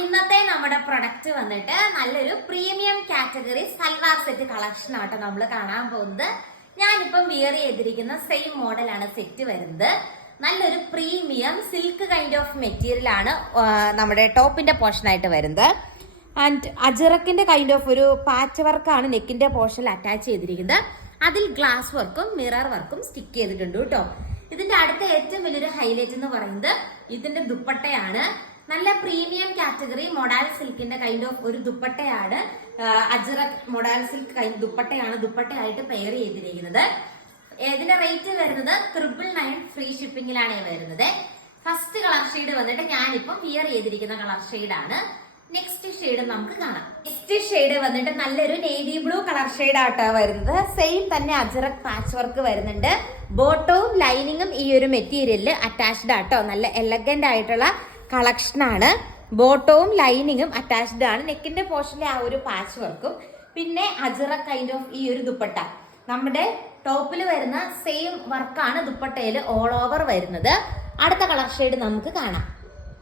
ഇന്നത്തെ നമ്മുടെ പ്രൊഡക്റ്റ് വന്നിട്ട് നല്ലൊരു premium category salwar set collection ആട്ടോ നമ്മൾ കാണാൻ പോകുന്നത്. ഞാനിപ്പം വിയർ ചെയ്തിരിക്കുന്ന സെയിം മോഡലാണ് സെറ്റ് വരുന്നത്. നല്ലൊരു premium silk kind of material ആണ് നമ്മുടെ ടോപ്പിന്റെ പോർഷൻ ആയിട്ട് വരുന്നത്. ആൻഡ് അജറക്കിന്റെ കൈൻഡ് ഓഫ് ഒരു പാച്ച് വർക്കാണ് നെക്കിന്റെ പോർഷനിൽ അറ്റാച്ച് ചെയ്തിരിക്കുന്നത്. അതിൽ ഗ്ലാസ് വർക്കും മിറർ വർക്കും സ്റ്റിക്ക് ചെയ്തിട്ടുണ്ട് കേട്ടോ. ഇതിന്റെ അടുത്ത ഏറ്റവും വലിയൊരു ഹൈലൈറ്റ് എന്ന് പറയുന്നത് ഇതിന്റെ ദുപ്പട്ടയാണ്. നല്ല പ്രീമിയം കാറ്റഗറി മൊഡാൽ സിൽക്കിന്റെ കൈൻഡ് ഓഫ് ഒരു ദുപ്പട്ടയാണ്. അജ്രക് മൊഡാൽ സിൽക്ക് ദുപ്പട്ടയാണ് ദുപ്പട്ടയായിട്ട് പെയർ ചെയ്തിരിക്കുന്നത്. ഇതിന്റെ റേറ്റ് വരുന്നത് 999 ഫ്രീ ഷിപ്പിംഗിലാണ് വരുന്നത്. ഫസ്റ്റ് കളർ ഷെയ്ഡ് വന്നിട്ട് ഞാനിപ്പം വിയർ ചെയ്തിരിക്കുന്ന കളർ ഷെയ്ഡാണ്. നെക്സ്റ്റ് ഷെയ്ഡ് നമുക്ക് കാണാം. നെക്സ്റ്റ് ഷെയ്ഡ് വന്നിട്ട് നല്ലൊരു നേവി ബ്ലൂ കളർ ഷെയ്ഡ് ആട്ടോ വരുന്നത്. സെയിം തന്നെ അജ്രക് പാച്ച് വർക്ക് വരുന്നുണ്ട്. ബോട്ടവും ലൈനിങ്ങും ഈ ഒരു മെറ്റീരിയലിൽ അറ്റാച്ച്ഡ് ആട്ടോ. നല്ല എലഗന്റ് ആയിട്ടുള്ള കളക്ഷൻ ആണ്. ബോട്ടവും ലൈനിങ്ങും അറ്റാച്ച്ഡ് ആണ്. നെക്കിന്റെ പോർഷനിലെ ആ ഒരു പാച്ച് വർക്കും പിന്നെ അജ്രക് കൈൻഡ് ഓഫ് ഈ ഒരു ദുപ്പട്ട നമ്മുടെ ടോപ്പിൽ വരുന്ന സെയിം വർക്കാണ് ദുപ്പട്ടയിൽ ഓൾ ഓവർ വരുന്നത്. അടുത്ത കളർ ഷെയ്ഡ് നമുക്ക് കാണാം.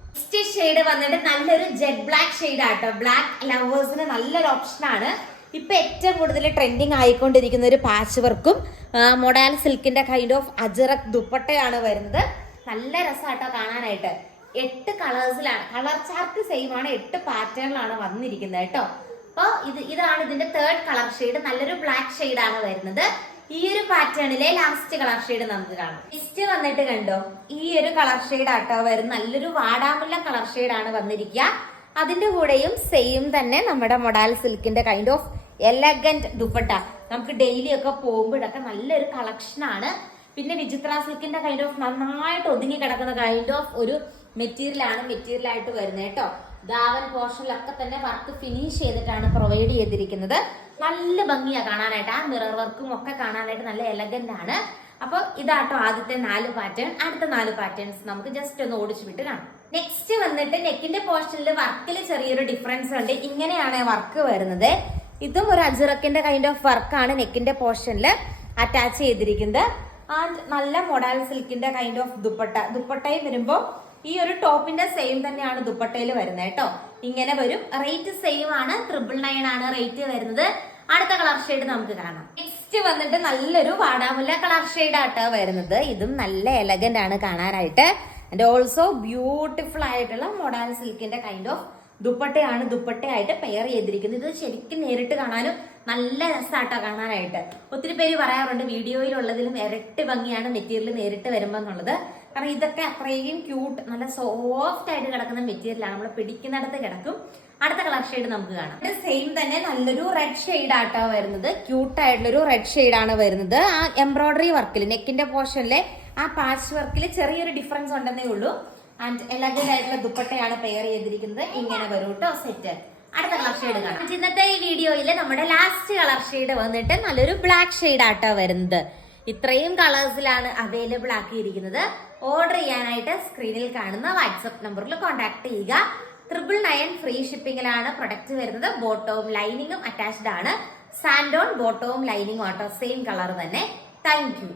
നെക്സ്റ്റ് ഷെയ്ഡ് വന്നിട്ട് നല്ലൊരു ജെറ്റ് ബ്ലാക്ക് ഷെയ്ഡ് ആട്ടോ. ബ്ലാക്ക് ലവേഴ്സിന് നല്ലൊരു ഓപ്ഷൻ ആണ്. ഇപ്പൊ ഏറ്റവും കൂടുതൽ ട്രെൻഡിങ് ആയിക്കൊണ്ടിരിക്കുന്ന ഒരു പാച്ച് വർക്കും മൊഡാൽ സിൽക്കിന്റെ കൈൻഡ് ഓഫ് അജ്രക് ദുപ്പട്ടയാണ് വരുന്നത്. നല്ല രസമാട്ടോ കാണാനായിട്ട്. 8 കളേഴ്സിലാണ്, കളർ ചാർട്ട് സെയിം ആണ്, 8 പാറ്റേണിലാണ് വന്നിരിക്കുന്നത് കേട്ടോ. അപ്പൊ ഇതാണ് ഇതിന്റെ തേർഡ് കളർ ഷെയ്ഡ്. നല്ലൊരു ബ്ലാക്ക് ഷെയ്ഡ് ആണ് വരുന്നത്. ഈ ഒരു പാറ്റേണിലെ ലാസ്റ്റ് കളർ ഷെയ്ഡ് നമുക്ക് കാണാം. നെക്സ്റ്റ് വന്നിട്ട് കണ്ടോ, ഈ ഒരു കളർ ഷെയ്ഡ് ആട്ടോ വരും. നല്ലൊരു വാടാമുല്ല കളർ ഷെയ്ഡ് ആണ് വന്നിരിക്കുക. അതിന്റെ കൂടെയും സെയിം തന്നെ നമ്മുടെ മൊഡാൽ സിൽക്കിന്റെ കൈൻഡ് ഓഫ് എലഗന്റ് ദുപ്പട്ട. നമുക്ക് ഡെയിലി ഒക്കെ പോകുമ്പോഴൊക്കെ നല്ലൊരു കളക്ഷൻ ആണ്. പിന്നെ വിചിത്ര സിൽക്കിന്റെ കൈൻഡ് ഓഫ് നന്നായിട്ട് ഒതുങ്ങി കിടക്കുന്ന കൈൻഡ് ഓഫ് ഒരു മെറ്റീരിയൽ ആയിട്ട് വരുന്നത് കേട്ടോ. ദാവൻ പോർഷനിലൊക്കെ തന്നെ വർക്ക് ഫിനിഷ് ചെയ്തിട്ടാണ് പ്രൊവൈഡ് ചെയ്തിരിക്കുന്നത്. നല്ല ഭംഗിയാ കാണാനായിട്ട്. ആ മിറർ വർക്കും ഒക്കെ കാണാനായിട്ട് നല്ല എലഗന്റ് ആണ്. അപ്പൊ ഇതാട്ടോ ആദ്യത്തെ 4 പാറ്റേൺ. അടുത്ത 4 പാറ്റേൺസ് നമുക്ക് ജസ്റ്റ് ഒന്ന് ഓടിച്ചു വിട്ട് കാണാം. നെക്സ്റ്റ് വന്നിട്ട് നെക്കിന്റെ പോർഷനിൽ വർക്കിൽ ചെറിയൊരു ഡിഫറൻസ് ഉണ്ട്. ഇങ്ങനെയാണ് വർക്ക് വരുന്നത്. ഇതും ഒരു അജ്രക്കിന്റെ കൈൻഡ് ഓഫ് വർക്കാണ് നെക്കിന്റെ പോർഷനിൽ അറ്റാച്ച് ചെയ്തിരിക്കുന്നത്. ആൻഡ് നല്ല മൊഡാൽ സിൽക്കിന്റെ കൈൻഡ് ഓഫ് ദുപ്പട്ടയും വരുമ്പോ ഈ ഒരു ടോപ്പിന്റെ സെയിം തന്നെയാണ് ദുപ്പട്ടയിൽ വരുന്നത് കേട്ടോ. ഇങ്ങനെ വരും. റേറ്റ് സെയിം ആണ്. 999 ആണ് റേറ്റ് വരുന്നത്. അടുത്ത കളർ ഷെയ്ഡ് നമുക്ക് കാണാം. നെക്സ്റ്റ് വന്നിട്ട് നല്ലൊരു വാടാമുല്ല കളർ ഷെയ്ഡ് ആട്ടോ വരുന്നത്. ഇതും നല്ല എലഗന്റ് ആണ് കാണാനായിട്ട്. ആൻഡ് ഓൾസോ ബ്യൂട്ടിഫുൾ ആയിട്ടുള്ള മൊഡാൽ സിൽക്കിന്റെ കൈൻഡ് ഓഫ് ദുപ്പട്ടയാണ് ദുപ്പട്ടയായിട്ട് പെയർ ചെയ്തിരിക്കുന്നത്. ഇത് ശരിക്കും നേരിട്ട് കാണാനും നല്ല രസമാട്ടോ കാണാനായിട്ട്. ഒത്തിരി പേര് പറയാറുണ്ട് വീഡിയോയിലുള്ളതിലും ഇരട്ടി ഭംഗിയാണ് മെറ്റീരിയൽ നേരിട്ട് വരുമ്പോ എന്നുള്ളത്. കാരണം ഇതൊക്കെ അത്രയും ക്യൂട്ട്, നല്ല സോഫ്റ്റ് ആയിട്ട് കിടക്കുന്ന മെറ്റീരിയലാണ്. നമ്മൾ പിടിക്കുന്നിടത്ത് കിടക്കും. അടുത്ത കളർ ഷെയ്ഡ് നമുക്ക് കാണാം. സെയിം തന്നെ നല്ലൊരു റെഡ് ഷെയ്ഡ് ആട്ടോ വരുന്നത്. ക്യൂട്ട് ആയിട്ടുള്ളൊരു റെഡ് ഷെയ്ഡ് ആണ് വരുന്നത്. ആ എംബ്രോയിഡറി വർക്കിൽ നെക്കിന്റെ പോർഷനിലെ ആ പാച്ച് വർക്കിൽ ചെറിയൊരു ഡിഫറൻസ് ഉണ്ടെന്നേ ഉള്ളൂ. ആൻഡ് എലഗന്റ് ആയിട്ടുള്ള ദുപ്പട്ടയാണ് പെയർ ചെയ്തിരിക്കുന്നത്. ഇങ്ങനെ വരും കേട്ടോ സെറ്റ്. അടുത്ത കളർ ഷെയ്ഡ് കാണാം. ഇന്നത്തെ ഈ വീഡിയോയിൽ നമ്മുടെ ലാസ്റ്റ് കളർ ഷെയ്ഡ് വന്നിട്ട് നല്ലൊരു ബ്ലാക്ക് ഷെയ്ഡ് ആട്ടോ വരുന്നത്. ഇത്രയും കളേഴ്സിലാണ് അവൈലബിൾ ആക്കിയിരിക്കുന്നത്. ഓർഡർ ചെയ്യാനായിട്ട് സ്ക്രീനിൽ കാണുന്ന വാട്സ്ആപ്പ് നമ്പറിൽ കോൺടാക്ട് ചെയ്യുക. 999 ഫ്രീ ഷിപ്പിംഗിലാണ് പ്രൊഡക്റ്റ് വരുന്നത്. ബോട്ടവും ലൈനിങ്ങും അറ്റാച്ച്ഡ് ആണ്. സാൻഡോൺ ബോട്ടവും ലൈനിങ്ങും ആട്ടോ. സെയിം കളർ തന്നെ. Thank you.